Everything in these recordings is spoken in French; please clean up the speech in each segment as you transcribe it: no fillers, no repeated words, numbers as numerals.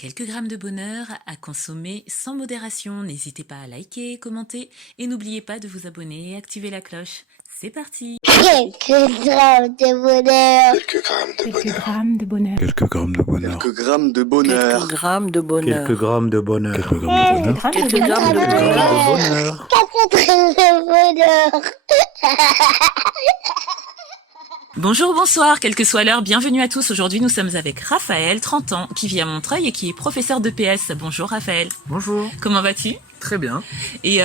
Quelques grammes de bonheur à consommer sans modération. N'hésitez pas à liker, commenter et n'oubliez pas de vous abonner et activer la cloche. C'est parti. Quelques grammes de bonheur. Quelques grammes de bonheur. Quelques grammes de bonheur. Quelques grammes de bonheur. Quelques grammes de bonheur. Quelques grammes de bonheur. Quelques grammes de bonheur. Quelques grammes de bonheur. Bonheur. 4 grammes de bonheur. Bonjour, bonsoir, quelle que soit l'heure, bienvenue à tous. Aujourd'hui, nous sommes avec Raphaël, 30 ans, qui vit à Montreuil et qui est professeur de PS. Bonjour Raphaël. Bonjour, Comment vas-tu ? très bien. Et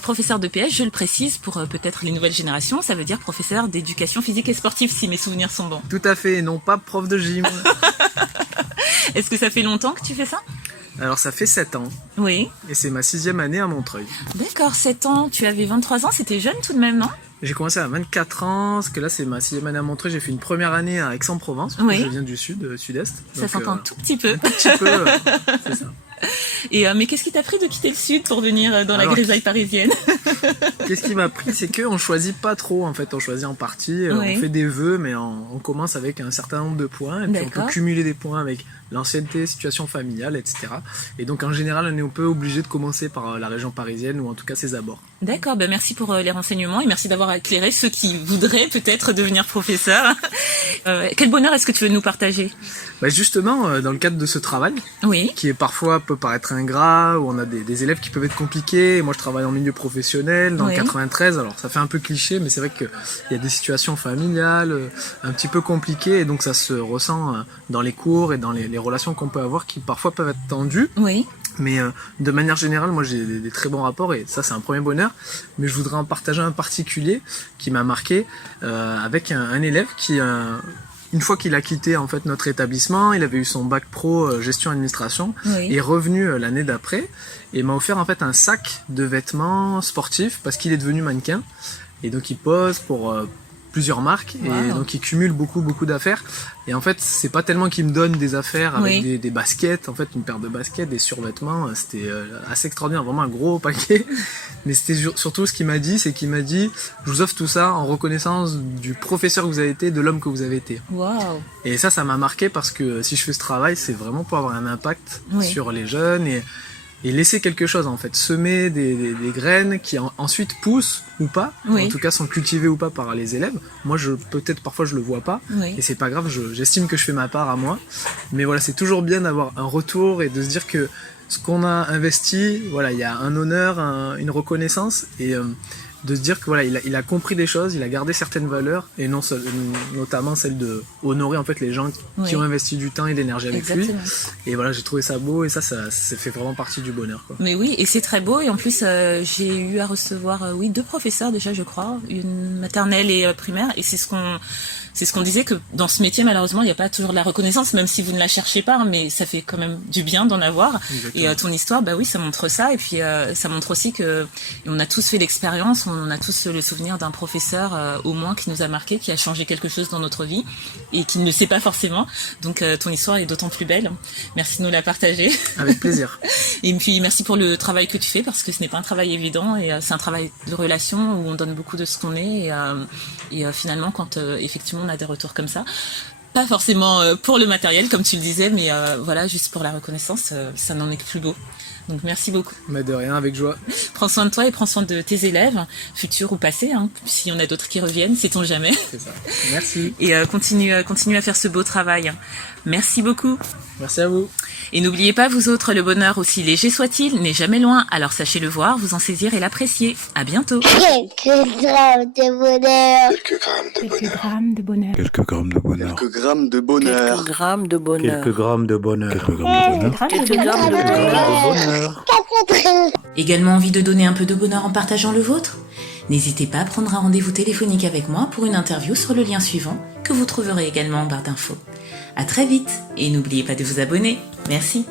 professeur de PS, je le précise pour peut-être les nouvelles générations, ça veut dire professeur d'éducation physique et sportive, si mes souvenirs sont bons. Tout à fait, et non pas prof de gym. Est-ce que ça fait longtemps que tu fais ça ? Alors ça fait 7 ans, Oui. et c'est ma 6e année à Montreuil. D'accord, 7 ans, tu avais 23 ans, c'était jeune tout de même, non ? J'ai commencé à 24 ans, parce que là c'est ma 6e année à Montreuil, j'ai fait une première année à Aix-en-Provence, parce Oui. que je viens du sud, sud-est. Ça Donc, s'entend un tout petit peu. Un petit peu, c'est ça. Et mais qu'est-ce qui t'a pris de quitter le sud pour venir dans la Alors, grisaille parisienne ? Qu'est-ce qui m'a pris, c'est qu'on choisit pas trop en fait, on choisit en partie, Oui. on fait des vœux, mais on commence avec un certain nombre de points, et puis on D'accord. peut cumuler des points avec l'ancienneté, situation familiale, etc. Et donc en général, on est un peu obligé de commencer par la région parisienne, ou en tout cas ses abords. D'accord, ben merci pour les renseignements et merci d'avoir éclairé ceux qui voudraient peut-être devenir professeur. Quel bonheur est-ce que tu veux nous partager ? Bah justement, dans le cadre de ce travail, Oui, qui est parfois peut paraître ingrat, où on a des élèves qui peuvent être compliqués. Moi, je travaille en milieu professionnel, dans Oui. le 93, alors ça fait un peu cliché, mais c'est vrai qu'il y a des situations familiales un petit peu compliquées, et donc ça se ressent dans les cours et dans les relations qu'on peut avoir, qui parfois peuvent être tendues. oui, Mais de manière générale, moi j'ai des très bons rapports, et ça c'est un premier bonheur. Mais je voudrais en partager un particulier qui m'a marqué, avec un élève qui... une fois qu'il a quitté en fait notre établissement, il avait eu son bac pro gestion administration, oui. est revenu l'année d'après et m'a offert en fait un sac de vêtements sportifs parce qu'il est devenu mannequin, et donc il pose pour plusieurs marques, et Wow. donc il cumule beaucoup d'affaires, et en fait c'est pas tellement qu'il me donne des affaires avec Oui. des baskets, en fait une paire de baskets, des survêtements, c'était assez extraordinaire, vraiment un gros paquet. Mais c'était surtout ce qu'il m'a dit, c'est qu'il m'a dit: je vous offre tout ça en reconnaissance du professeur que vous avez été, de l'homme que vous avez été. Waouh. Et ça m'a marqué, parce que si je fais ce travail, c'est vraiment pour avoir un impact Oui. sur les jeunes, et laisser quelque chose en fait, semer des graines qui ensuite poussent ou pas, Oui. en tout cas sont cultivées ou pas par les élèves. Moi, peut-être parfois je le vois pas, Oui. et c'est pas grave, j'estime que je fais ma part à moi. Mais voilà, c'est toujours bien d'avoir un retour et de se dire que ce qu'on a investi, voilà, il y a un honneur, une reconnaissance, et de se dire que voilà, il a compris des choses, il a gardé certaines valeurs, et notamment celle de honorer en fait les gens Oui. qui ont investi du temps et de l'énergie avec lui. Exactement. Et voilà, j'ai trouvé ça beau, et ça fait vraiment partie du bonheur, quoi. Mais oui, et c'est très beau. Et en plus, j'ai eu à recevoir, oui, 2 professeurs déjà, je crois, une maternelle et primaire. Et c'est ce qu'on disait, que dans ce métier, malheureusement, il n'y a pas toujours de la reconnaissance, même si vous ne la cherchez pas, hein, mais ça fait quand même du bien d'en avoir. Exactement. Et ton histoire, bah oui, ça montre ça. Et puis, ça montre aussi que et on a tous fait l'expérience, on a tous le souvenir d'un professeur, au moins, qui nous a marqué, qui a changé quelque chose dans notre vie et qui ne le sait pas forcément. Donc, ton histoire est d'autant plus belle. Merci de nous la partager. Avec plaisir. Et puis merci pour le travail que tu fais, parce que ce n'est pas un travail évident, et c'est un travail de relation où on donne beaucoup de ce qu'on est, et finalement quand effectivement on a des retours comme ça, pas forcément pour le matériel comme tu le disais, mais voilà, juste pour la reconnaissance, ça n'en est que plus beau. Donc merci beaucoup. Mais de rien, avec joie. Prends soin de toi et prends soin de tes élèves, futurs ou passés, hein. S'il y en a d'autres qui reviennent, sait-on jamais. C'est ça. Merci. Et continue à faire ce beau travail. Merci beaucoup. Merci à vous. Et n'oubliez pas, vous autres, le bonheur, aussi léger soit-il, n'est jamais loin. Alors sachez le voir, vous en saisir et l'apprécier. À bientôt. Quelques grammes de bonheur. Quelques grammes de bonheur. Quelques grammes de bonheur. Quelques grammes de bonheur. Quelques grammes de bonheur. Quelques grammes de bonheur. Quelques grammes de bonheur. Quelques grammes de bonheur. Bonheur. 4 grammes. Également envie de donner un peu de bonheur en partageant le vôtre ? N'hésitez pas à prendre un rendez-vous téléphonique avec moi pour une interview sur le lien suivant, que vous trouverez également en barre d'infos. À très vite, et n'oubliez pas de vous abonner. Merci.